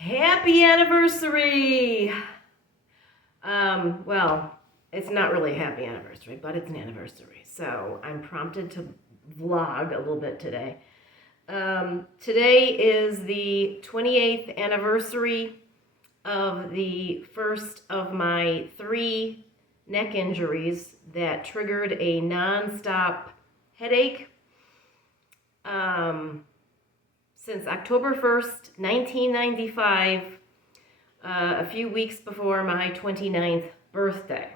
Happy anniversary! Well, it's not really a happy anniversary, but it's an anniversary. So I'm prompted to vlog a little bit today. Today is the 28th anniversary of the first of my 3 neck injuries that triggered a non-stop headache. Since October 1st, 1995, a few weeks before my 29th birthday,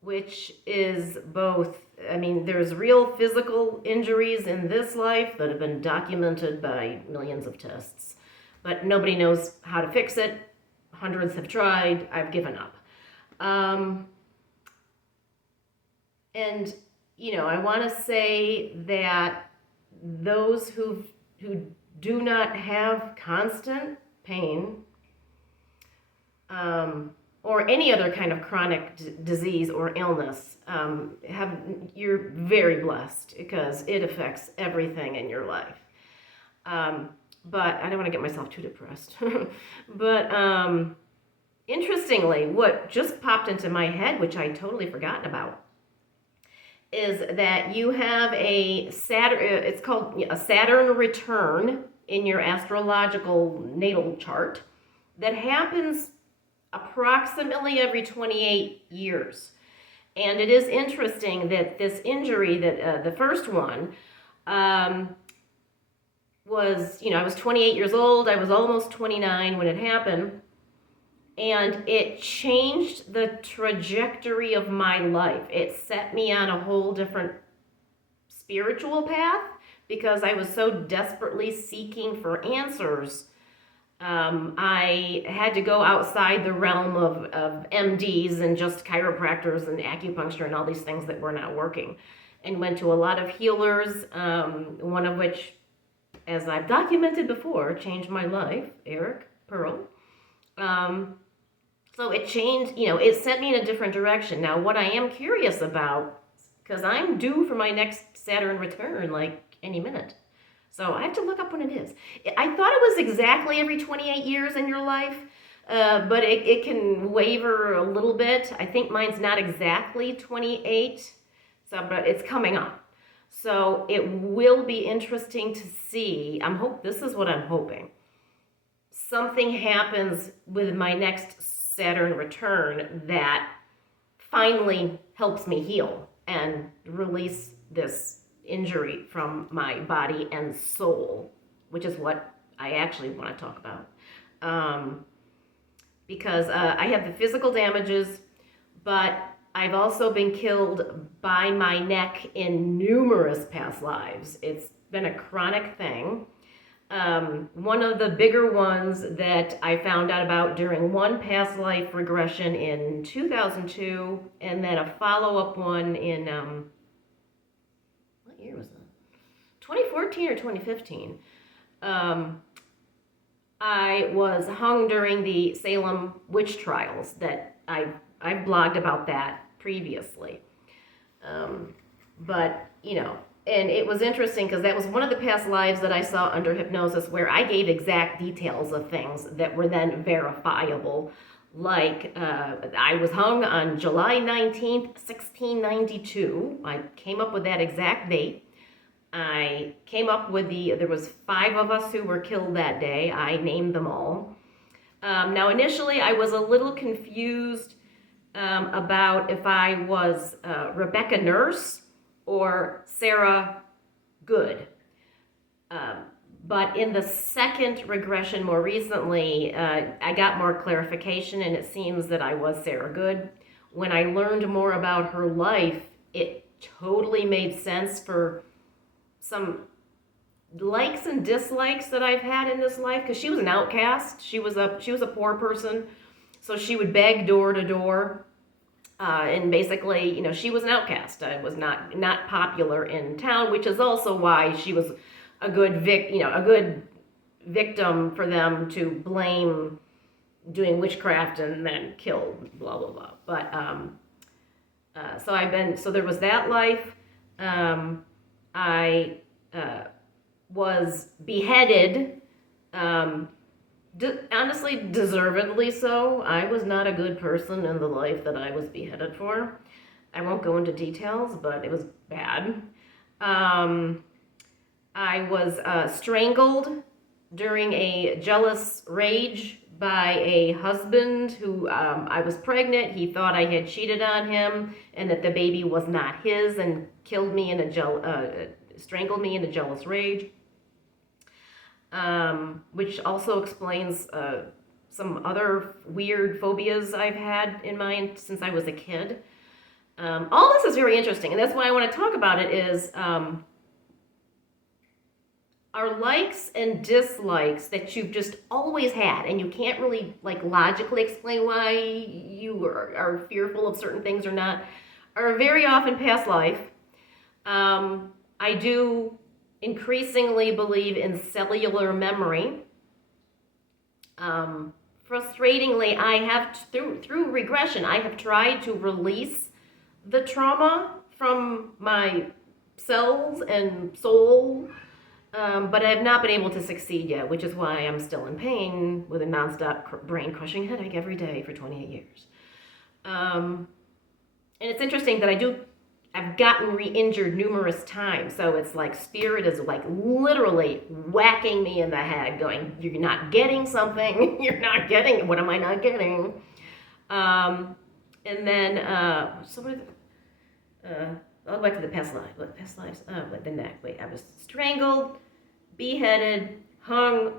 which is both, there's real physical injuries in this life that have been documented by millions of tests, but nobody knows how to fix it. Hundreds have tried. I've given up. And I want to say that those who do not have constant pain or any other kind of chronic disease or illness, you're very blessed because it affects everything in your life. But I don't want to get myself too depressed. But interestingly, what just popped into my head, which I'd totally forgotten about, is that you have a Saturn, it's called a Saturn return in your astrological natal chart that happens approximately every 28 years. And it is interesting that this injury, that the first one, was, I was 28 years old, I was almost 29 when it happened. And it changed the trajectory of my life. It set me on a whole different spiritual path because I was so desperately seeking for answers. I had to go outside the realm of MDs and just chiropractors and acupuncture and all these things that were not working, and went to a lot of healers, one of which, as I've documented before, changed my life, Eric Pearl. So it changed, it sent me in a different direction. Now, what I am curious about, because I'm due for my next Saturn return like any minute. So I have to look up when it is. I thought it was exactly every 28 years in your life, but it can waver a little bit. I think mine's not exactly 28, but it's coming up. So it will be interesting to see. This is what I'm hoping. Something happens with my next Saturn return that finally helps me heal and release this injury from my body and soul, which is what I actually want to talk about. Because I have the physical damages, but I've also been killed by my neck in numerous past lives. It's been a chronic thing. One of the bigger ones that I found out about during one past life regression in 2002, and then a follow-up one in, what year was that? 2014 or 2015. I was hung during the Salem witch trials that I've blogged about that previously. But, and it was interesting because that was one of the past lives that I saw under hypnosis where I gave exact details of things that were then verifiable. Like, I was hung on July 19th, 1692. I came up with that exact date. I came up with there was 5 of us who were killed that day. I named them all. Now, initially, I was a little confused about if I was Rebecca Nurse or Sarah Good. But in the second regression more recently, I got more clarification, and it seems that I was Sarah Good. When I learned more about her life, it totally made sense for some likes and dislikes that I've had in this life, because she was an outcast. She was a poor person, so she would beg door to door. And basically, she was an outcast. I was not popular in town, which is also why she was a good victim for them to blame doing witchcraft and then kill, blah blah blah. But so there was that life. I was beheaded, honestly, deservedly so. I was not a good person in the life that I was beheaded for. I won't go into details, but it was bad. I was strangled during a jealous rage by a husband who I was pregnant. He thought I had cheated on him and that the baby was not his, and killed me in a strangled me in a jealous rage. Which also explains some other weird phobias I've had in mind since I was a kid. All this is very interesting, and that's why I want to talk about it, is our likes and dislikes that you've just always had, and you can't really logically explain why you are fearful of certain things or not, are very often past life. I do increasingly believe in cellular memory. Frustratingly, I have, through regression, I have tried to release the trauma from my cells and soul, but I have not been able to succeed yet, which is why I'm still in pain with a nonstop brain-crushing headache every day for 28 years. And it's interesting that I've gotten re-injured numerous times, so it's like spirit is literally whacking me in the head, going, "You're not getting something. You're not getting. What am I not getting?" And then so what? I'll go back to the past life. What past lives? The neck. Wait, I was strangled, beheaded, hung.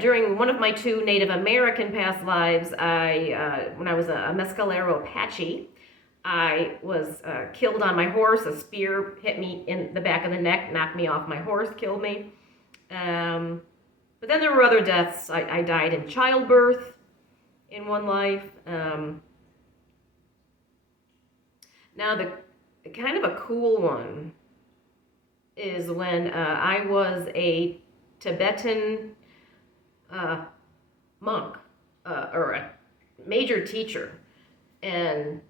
During one of my 2 Native American past lives, when I was a Mescalero Apache, I was killed on my horse. A spear hit me in the back of the neck, knocked me off my horse, killed me. But then there were other deaths. I died in childbirth in one life. Now, the kind of a cool one is when I was a Tibetan monk or a major teacher, and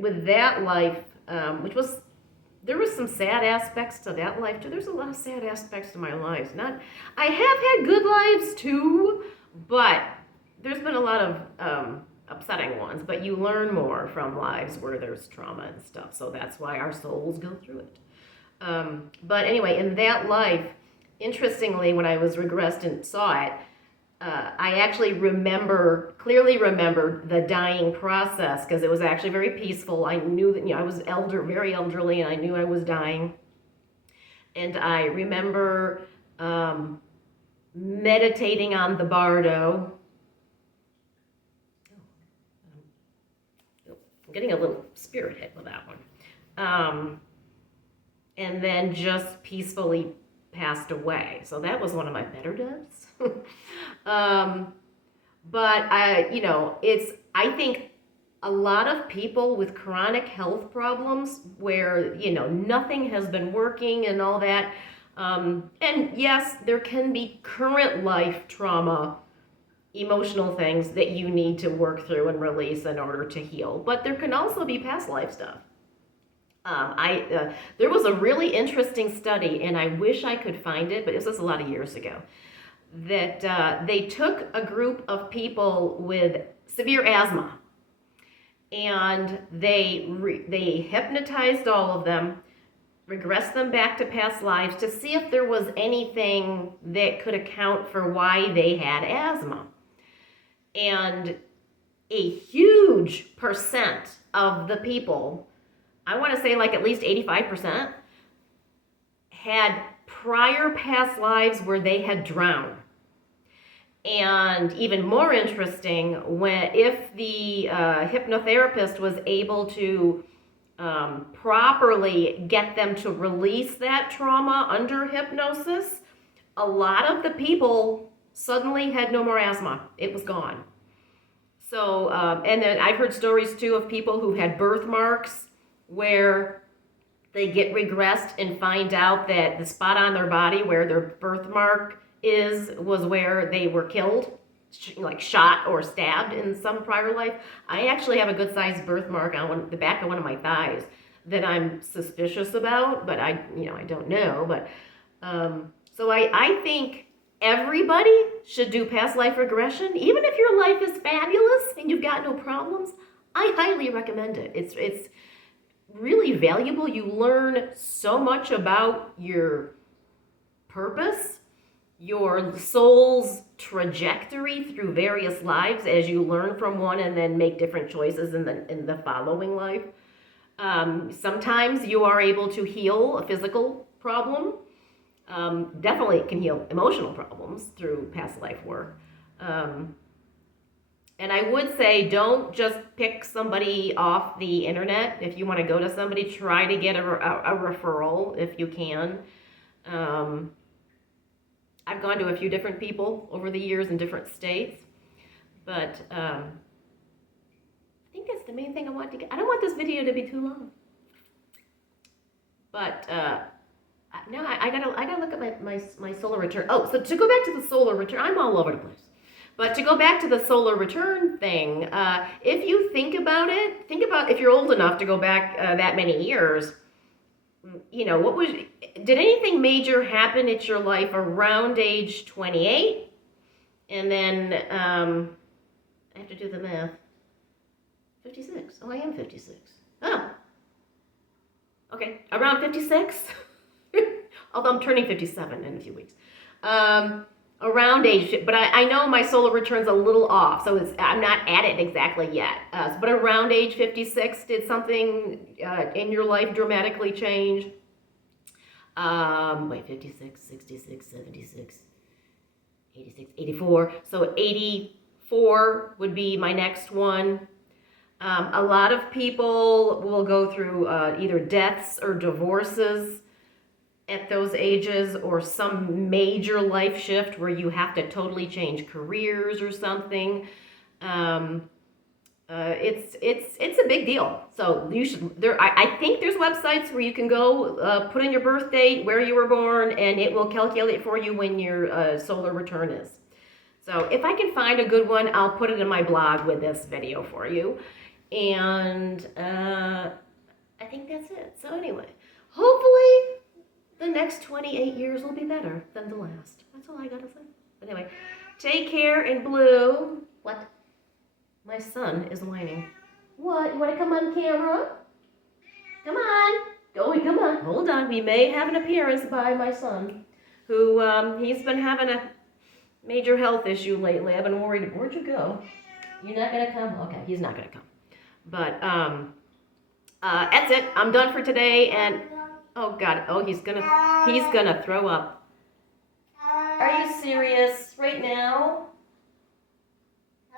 with that life, there was some sad aspects to that life too. There's a lot of sad aspects to my life. I have had good lives too, but there's been a lot of upsetting ones. But you learn more from lives where there's trauma and stuff. So that's why our souls go through it. But anyway, in that life, interestingly, when I was regressed and saw it, I actually clearly remembered the dying process, because it was actually very peaceful. I knew that I was very elderly, and I knew I was dying. And I remember meditating on the bardo. I'm getting a little spirit hit with that one. And then just peacefully passed away. So that was one of my better deaths. But I think a lot of people with chronic health problems where, nothing has been working and all that. And yes, there can be current life trauma, emotional things that you need to work through and release in order to heal. But there can also be past life stuff. There was a really interesting study, and I wish I could find it, but this was a lot of years ago, that they took a group of people with severe asthma, and they hypnotized all of them, regressed them back to past lives to see if there was anything that could account for why they had asthma. And a huge percent of the people, I want to say at least 85%, had prior past lives where they had drowned. And even more interesting, if the hypnotherapist was able to properly get them to release that trauma under hypnosis, a lot of the people suddenly had no more asthma. It was gone. So, and then I've heard stories too of people who had birthmarks where they get regressed and find out that the spot on their body where their birthmark was where they were killed, shot or stabbed in some prior life. I actually have a good sized birthmark on the back of one of my thighs that I'm suspicious about, but I don't know. But so I think everybody should do past life regression, even if your life is fabulous and you've got no problems. I highly recommend it. It's really valuable. You learn so much about your purpose, your soul's trajectory through various lives as you learn from one and then make different choices in the following life. Sometimes you are able to heal a physical problem. Definitely can heal emotional problems through past life work. And I would say don't just pick somebody off the internet. If you want to go to somebody, try to get a referral if you can. I've gone to a few different people over the years in different states, but I think that's the main thing I want to get. I don't want this video to be too long, but no, I gotta look at my solar return. Oh, so to go back to the solar return, I'm all over the place. But to go back to the solar return thing, if you think about it, think about if you're old enough to go back that many years. Did anything major happen in your life around age 28? And then, I have to do the math. 56. Oh, I am 56. Oh. Okay, around 56? Although I'm turning 57 in a few weeks. Around age, but I know my solar return's a little off, so I'm not at it exactly yet. But around age 56, did something in your life dramatically change? 56, 66, 76, 86, 84. So 84 would be my next one. A lot of people will go through either deaths or divorces at those ages, or some major life shift where you have to totally change careers or something. It's a big deal. So you should. I think there's websites where you can go put in your birth date, where you were born, and it will calculate for you when your solar return is. So if I can find a good one, I'll put it in my blog with this video for you. And I think that's it. So anyway, hopefully the next 28 years will be better than the last. That's all I gotta say. But anyway, take care. And Blue, what? My son is whining. What? You want to come on camera? Come on. Oh, come on. Hold on. We may have an appearance by my son, who he's been having a major health issue lately. I've been worried. Where'd you go? You're not gonna come? Okay, he's not gonna come. But that's it. I'm done for today. And oh God, oh he's gonna throw up. Are you serious right now?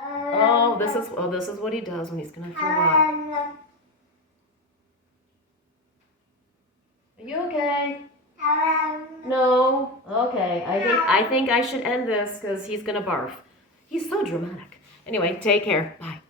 Oh, this is what he does when he's gonna throw up. Are you okay? No. Okay. I think I should end this because he's gonna barf. He's so dramatic. Anyway, take care. Bye.